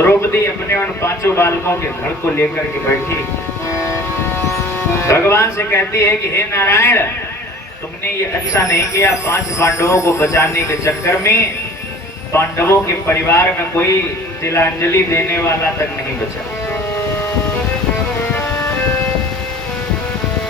द्रौपदी अपने उन पांचों बालकों के धड़ को लेकर के बैठी, भगवान से कहती है कि हे नारायण, तुमने ये अच्छा नहीं किया। 5 पांडवों को बचाने के चक्कर में पांडवों के परिवार में कोई तिलांजलि देने वाला तक नहीं बचा।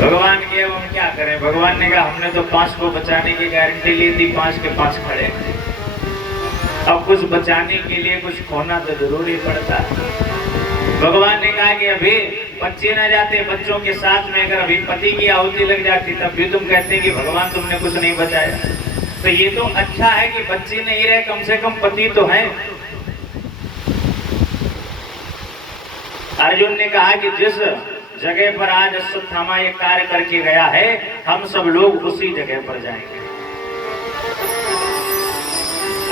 भगवान के अब हम क्या करें? भगवान ने कहा हमने तो 5 को बचाने की गारंटी ली थी, 5 के 5 खड़े। अब कुछ बचाने के लिए कुछ खोना तो जरूरी पड़ता है। भगवान ने कहा कि अभी बच्चे न जाते, बच्चों के साथ में अगर अभी पति की आहुति लग जाती तब भी तुम कहते कि भगवान तुमने कुछ नहीं बचाया। तो ये तो अच्छा है कि बच्चे नहीं रहे, कम से कम पति तो है। अर्जुन ने कहा कि जिस जगह पर आज अश्वत्थामा ये कार्य करके गया है, हम सब लोग उसी जगह पर जाएंगे।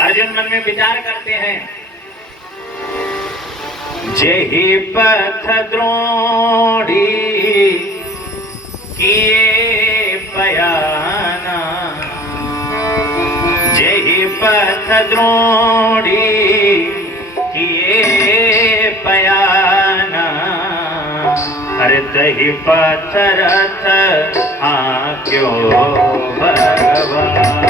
अर्जुन मन में विचार करते हैं, जेहि पथ द्रोणी किए पयाना, जेहि पथ द्रोणी किए पयाना, अरे तहि पथ रथ हाँ क्यों भगवान।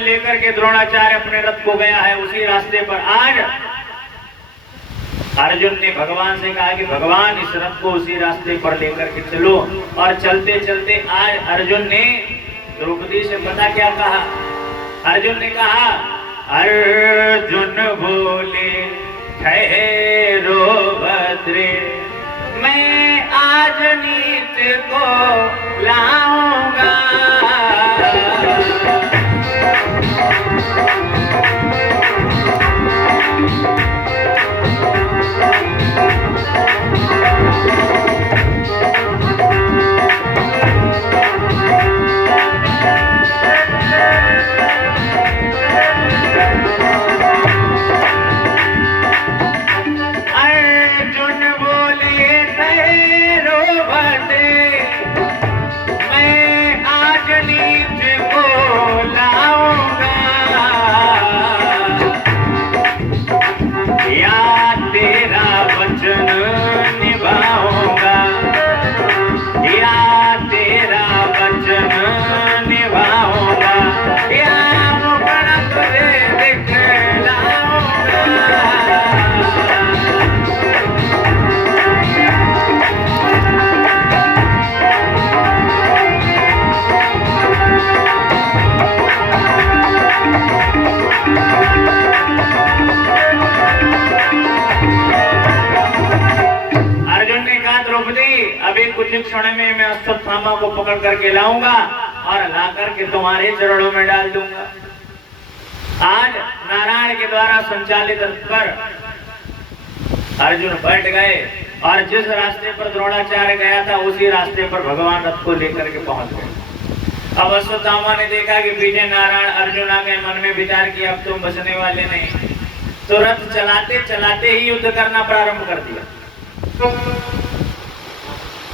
लेकर के द्रोणाचार्य अपने रथ को गया है, उसी रास्ते पर आज अर्जुन ने भगवान से कहा कि भगवान इस रथ को उसी रास्ते पर लेकर के चलो। और चलते चलते आज अर्जुन ने द्रौपदी से पता क्या कहा? अर्जुन ने कहा, अर्जुन बोले ठहरो भद्रे, मैं आज नीत को लाऊंगा। कुछ क्षण में मैं अश्वत्थामा को पकड़ करके लाऊंगा और ला करके तुम्हारे चरणों में डाल दूंगा। आज नारायण के द्वारा संचालित रथ पर अर्जुन बैठ गए और जिस रास्ते पर द्रोणाचार्य गया था उसी रास्ते पर भगवान रथ को लेकर के पहुंच गए। अब अश्वत्थामा ने देखा कि पीछे नारायण अर्जुन आ गए, मन में विचार किया अब तुम बचने वाले नहीं, तो रथ चलाते चलाते ही युद्ध करना प्रारंभ कर दिया।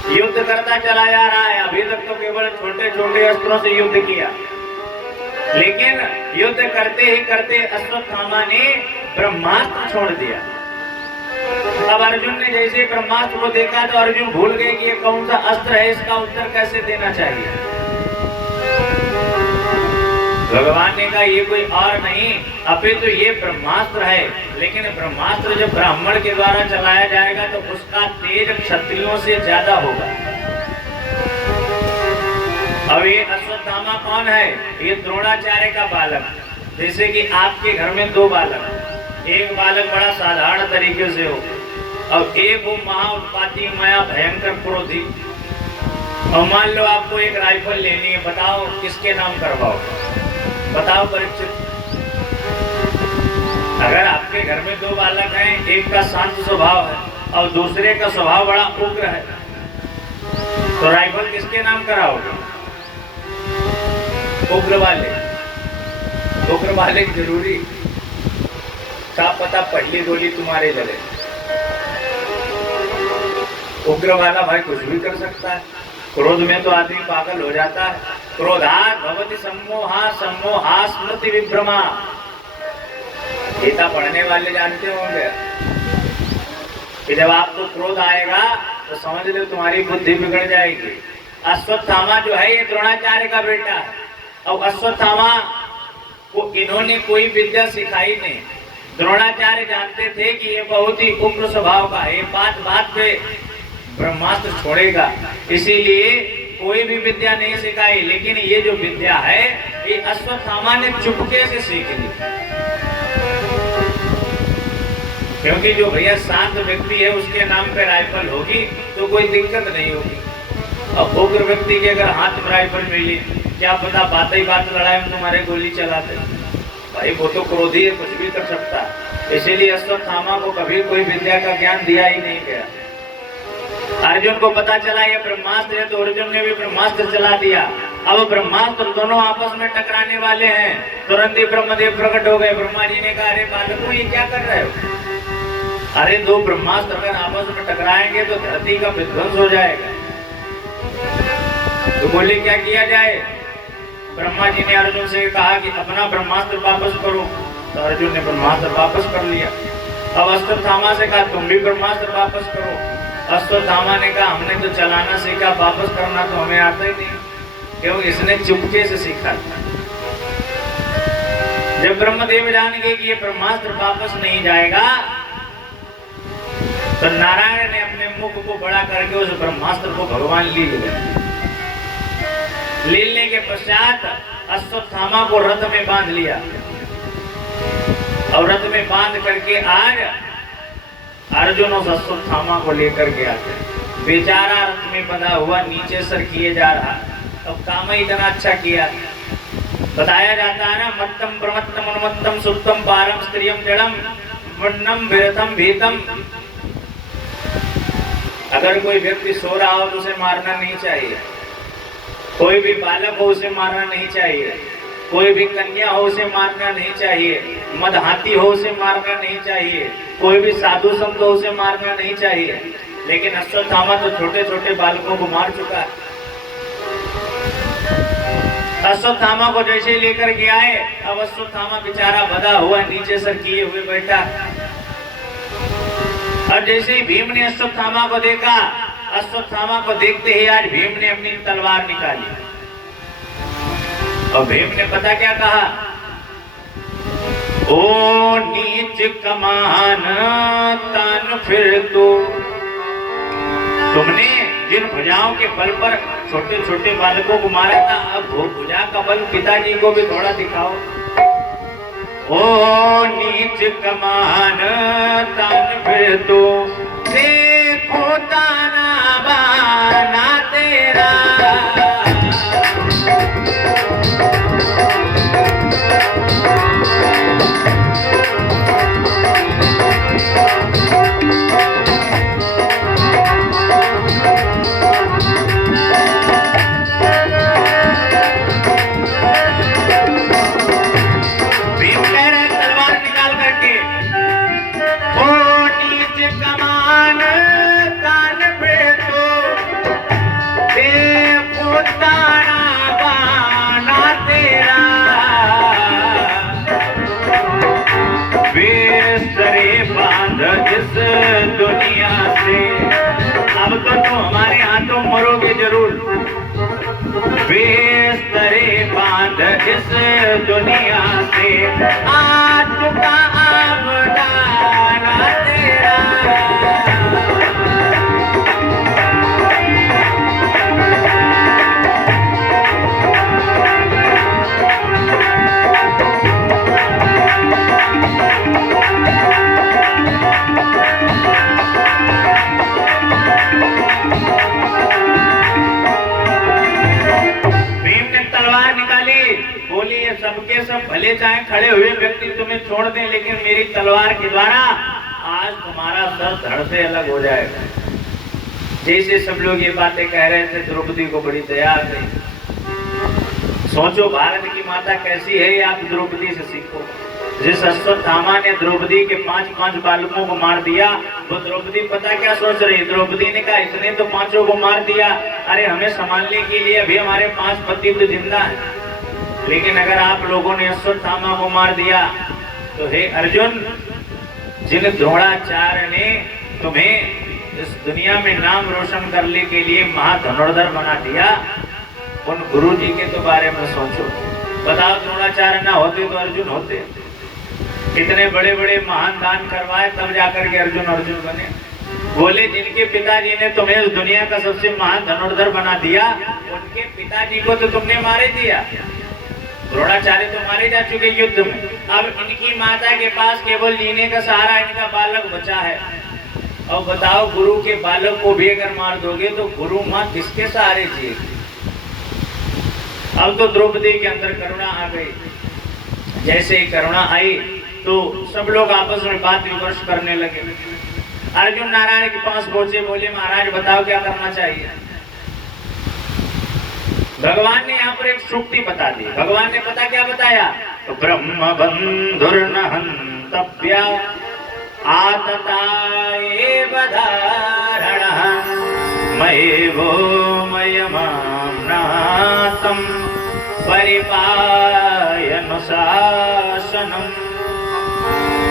युद्ध करता चला जा रहा है। अभी तक तो केवल छोटे छोटे अस्त्रों से युद्ध किया, लेकिन युद्ध करते ही करते अश्वत्थामा ने ब्रह्मास्त्र छोड़ दिया। अब अर्जुन ने जैसे ब्रह्मास्त्र को देखा तो अर्जुन भूल गए कि ये कौन सा अस्त्र है, इसका उत्तर कैसे देना चाहिए। भगवान ने कहा ये कोई और नहीं अपितु ये ब्रह्मास्त्र है, लेकिन ब्रह्मास्त्र जब ब्राह्मण के द्वारा चलाया जाएगा तो उसका तेज क्षत्रियों से ज्यादा होगा। अब ये अश्वत्थामा कौन है? ये द्रोणाचार्य का बालक। जैसे कि आपके घर में दो बालक, एक बालक बड़ा साधारण तरीके से हो और एक वो महा उत्पाती माया भयंकर क्रोधी। और मान लो आपको एक राइफल लेनी है, बताओ किसके नाम करवाओ, बताओ परीक्षित। अगर आपके घर में दो बालक हैं, एक का शांत स्वभाव है और दूसरे का स्वभाव बड़ा उग्र है, तो राइफल किसके नाम कराओगे? उग्र वाले जरूरी, क्या पता पहली गोली तुम्हारे जले। उग्र वाला भाई कुछ भी कर सकता है। क्रोध में तो आदमी पागल हो जाता है। क्रोधात् भवति सम्मोहा सम्मोहा स्मृति विभ्रमा। गीता पढ़ने वाले जानते होंगे कि जब आपको क्रोध आएगा तो समझ लो तुम्हारी बुद्धि बिगड़ जाएगी। अश्वत्थामा जो है ये द्रोणाचार्य का बेटा है और अश्वत्थामा को इन्होंने कोई विद्या सिखाई नहीं। द्रोणाचार्य जानते थे कि ये बहुत ही उग्र स्वभाव का है, बात बात पे ब्रह्मास्त्र छोड़ेगा, इसीलिए कोई भी विद्या नहीं सिखाई। लेकिन ये जो विद्या है ये अश्वत्थामा ने चुपके से सीख ली, क्योंकि जो भैया शांत व्यक्ति है उसके नाम पे राइफल होगी तो कोई दिक्कत नहीं होगी। अब उग्र व्यक्ति के अगर हाथ में राइफल मिली, क्या पता बात ही बात लड़ाई में तुम्हारे गोली चलाते भाई, वो तो क्रोधी है, कुछ भी कर सकता है। इसीलिए अश्वत्थामा को कभी कोई विद्या का ज्ञान दिया ही नहीं गया। अर्जुन को पता चला ये ब्रह्मास्त्र है तो अर्जुन ने भी ब्रह्मास्त्र चला दिया। अब ब्रह्मास्त्र दोनों आपस में टकराने वाले हैं। तुरंत ही ब्रह्मदेव प्रकट हो गए। ब्रह्मा जी ने कहा अरे बालकों ये क्या कर रहे हो? अरे दो ब्रह्मास्त्र अगर आपस में टकराएंगे तो धरती का विध्वंस हो जाएगा, तो बोले क्या किया जाए? ब्रह्मा जी ने अर्जुन से कहा कि अपना ब्रह्मास्त्र वापस करो, तो अर्जुन ने ब्रह्मास्त्र वापस कर लिया। अब अश्वत्थामा से कहा तुम भी ब्रह्मास्त्र वापस करो। अश्वत्थामा ने कहा हमने तो चलाना सीखा, वापस करना तो हमें आता ही नहीं, क्योंकि इसने चुपके से सीखा था। जब ब्रह्मदेव जान गए कि ये ब्रह्मास्त्र वापस नहीं जाएगा तो नारायण ने अपने मुख को बड़ा करके उस ब्रह्मास्त्र को भगवान लील गए। लीलने के पश्चात अश्वत्थामा को रथ में बांध लिया और रथ में बांध करके आज अर्जुन उस अश्वत्थामा को लेकर के आते। बेचारा रथ में बंधा हुआ नीचे सर किए जा रहा। अब काम ही इतना अच्छा किया। बताया जाता है ना, मत्तम प्रमत्तम अनुमत्तम सुप्तम पारम स्त्रियम जड़म वर्णम विरतम भीतम। अगर कोई व्यक्ति सो रहा हो तो उसे मारना नहीं चाहिए, कोई भी बालक हो उसे मारना नहीं चाहिए, कोई भी कन्या हो उसे मारना नहीं चाहिए, मदहाती हो उसे मारना नहीं चाहिए, कोई भी साधु संत हो उसे मारना नहीं चाहिए। लेकिन अश्वत्थामा तो छोटे छोटे बालकों को मार चुका है। अश्वत्थामा को जैसे लेकर के आए, अब अश्वत्थामा बेचारा बधा हुआ नीचे सर किए हुए बैठा। और जैसे ही भीम ने अश्वत्थामा को देखा, अश्वत्थामा को देखते ही आज भीम ने अपनी तलवार निकाली और भीम ने पता क्या कहा? ओ नीच कमान तान फिर तो, तुमने जिन भुजाओं के बल पर छोटे छोटे बालकों को मारा था, अब वो भुजा का बल पिताजी को भी थोड़ा दिखाओ। ओ नीच कमान तान फिर तो, देखो ताना बाना तेरा। इस दुनिया से आज का अवतारा तेरा। बोली ये सबके सब भले चाहे खड़े हुए व्यक्ति तुम्हें छोड़ दें, लेकिन मेरी तलवार के द्वारा आज तुम्हारा सर धड़ से अलग हो जाएगा। जैसे सब लोग ये बातें कह रहे थे, द्रौपदी को बड़ी दया आ गई। सोचो भारत की माता कैसी है, आप द्रौपदी से सीखो। जिस अश्वत्थामा ने द्रौपदी के 5 बालकों को मार दिया, वो द्रौपदी पता क्या सोच रही। द्रौपदी ने कहा इसने तो 5 को मार दिया, अरे हमें संभालने के लिए अभी हमारे 5 पति तो जिंदा है, लेकिन अगर आप लोगों ने अश्वत्थामा को मार दिया तो हे अर्जुन, जिन द्रोणाचार्य ने तुम्हें इस दुनिया में नाम रोशन करने के लिए महाधनुर्धर बना दिया, उन गुरु जी के तो बारे में सोचो। बताओ द्रोणाचार्य ना होते तो अर्जुन होते। कितने बड़े बड़े महान दान करवाए तब जाकर के अर्जुन बने। बोले जिनके पिताजी ने तुम्हें इस दुनिया का सबसे महान धनुर्धर बना दिया, उनके पिताजी को तो तुमने मारे दिया। द्रोणाचार्य तो मारे जा चुके युद्ध में। अब इनकी माता के पास केवल जीने का सहारा इनका बालक बचा है। और बताओ गुरु के बालक को भी अगर मार दोगे तो गुरु माँ किसके सहारे जिएगी। अब तो द्रौपदी के अंदर करुणा आ गई। जैसे ही करुणा आई तो सब लोग आपस में बात विमर्श करने लगे। अर्जुन नारायण के पास पहुंचे, बोले महाराज बताओ क्या करना चाहिए। भगवान ने यहाँ पर एक सूक्ति बता दी। भगवान ने पता क्या बताया, तो ब्रह्म बंधुर्न हन्तव्य आतताएव धारणः मयेवो मयमाम्नातं परिपायनुशासनम्।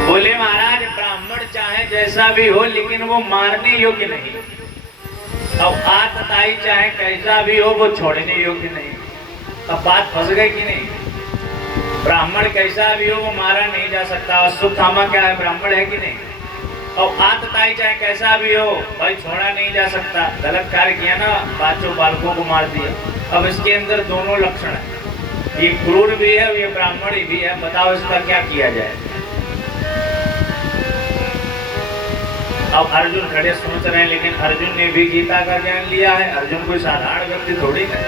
बोले महाराज ब्राह्मण चाहे जैसा भी हो, लेकिन वो मारने योग्य नहीं। अब आतताई चाहे कैसा भी हो, वो छोड़ने योग्य नहीं। अब बात फंस गई कि नहीं। ब्राह्मण कैसा भी हो वो मारा नहीं जा सकता। अश्वत्थामा क्या है, ब्राह्मण है कि नहीं। और आतताई चाहे कैसा भी हो भाई, छोड़ा नहीं जा सकता। गलत कार्य किया ना, 5 बालकों को मार दिया। अब इसके अंदर दोनों लक्षण है, ये क्रूर भी है, ये ब्राह्मण भी है। बताओ इसका क्या किया जाए। अब अर्जुन खड़े सोच रहे हैं, लेकिन अर्जुन ने भी गीता का ज्ञान लिया है। अर्जुन कोई साधारण व्यक्ति थोड़ी है।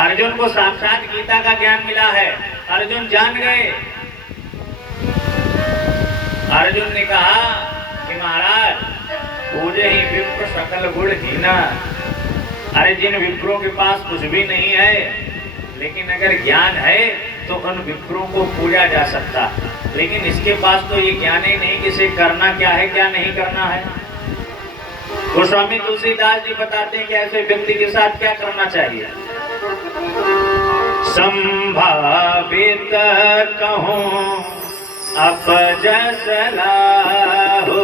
अर्जुन को साक्षात गीता का ज्ञान मिला है। अर्जुन जान गए। अर्जुन ने कहा कि महाराज पूजे ही विप्र सकल गुण हीना। अरे जिन विप्रों के पास कुछ भी नहीं है, लेकिन अगर ज्ञान है तो उन विप्रों को पूजा जा सकता, लेकिन इसके पास तो ये ज्ञान ही नहीं कि इसे करना क्या है क्या नहीं करना है। गोस्वामी तुलसीदास जी बताते हैं कि ऐसे व्यक्ति के साथ क्या करना चाहिए। संभावित कहूं अपजस लाहो,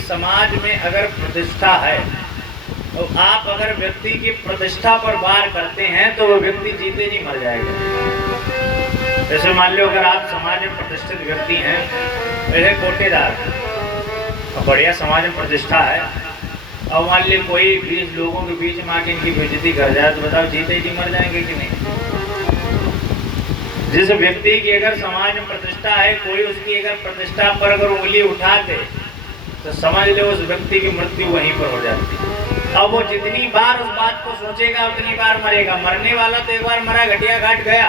समाज में अगर प्रतिष्ठा है तो आप अगर व्यक्ति की प्रतिष्ठा पर वार करते हैं तो वो व्यक्ति जीते जी मर जाएगा। जैसे मान लो अगर आप समाज में प्रतिष्ठित व्यक्ति हैं, वैसे कोटेदार बढ़िया समाज में प्रतिष्ठा है, और मान ली कोई 20 लोगों के बीच में आके इनकी बेइज्जती कर जाए तो बताओ जीते जी मर जाएंगे कि नहीं। जिस व्यक्ति की अगर समाज में प्रतिष्ठा है, कोई उसकी अगर प्रतिष्ठा पर अगर उंगली उठा दे तो समझ लो उस व्यक्ति की मृत्यु वहीं पर हो जाती है। अब वो जितनी बार उस बात को सोचेगा उतनी बार मरेगा। मरने वाला तो एक बार मरा, घटिया घाट गया,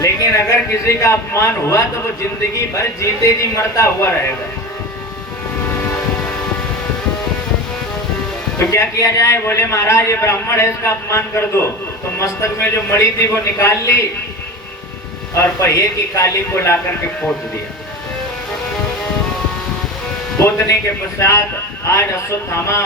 लेकिन अगर किसी का अपमान हुआ तो वो जिंदगी भर जीते जी मरता हुआ रहेगा। तो क्या किया जाए? बोले महाराज ये ब्राह्मण है, इसका अपमान कर दो। तो मस्तक में जो मणि थी वो निकाल ली और पहिए की काली को लाकर के पोत दिया। पोतने के पश्चात आज अश्वत्थामा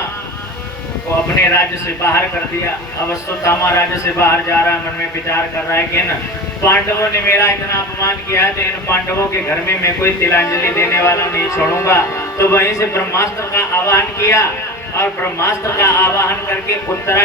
को अपने राज्य से बाहर कर दिया। अब अश्वत्थामा राज्य से बाहर जा रहा है, मन में विचार कर रहा है कि ना पांडवों ने मेरा इतना अपमान किया है, तो इन पांडवों के घर में मैं कोई तिलांजलि देने वाला नहीं छोड़ूंगा। तो वहीं से ब्रह्मास्त्र का आवाहन किया और ब्रह्मास्त्र का आवाहन करके उत्तरा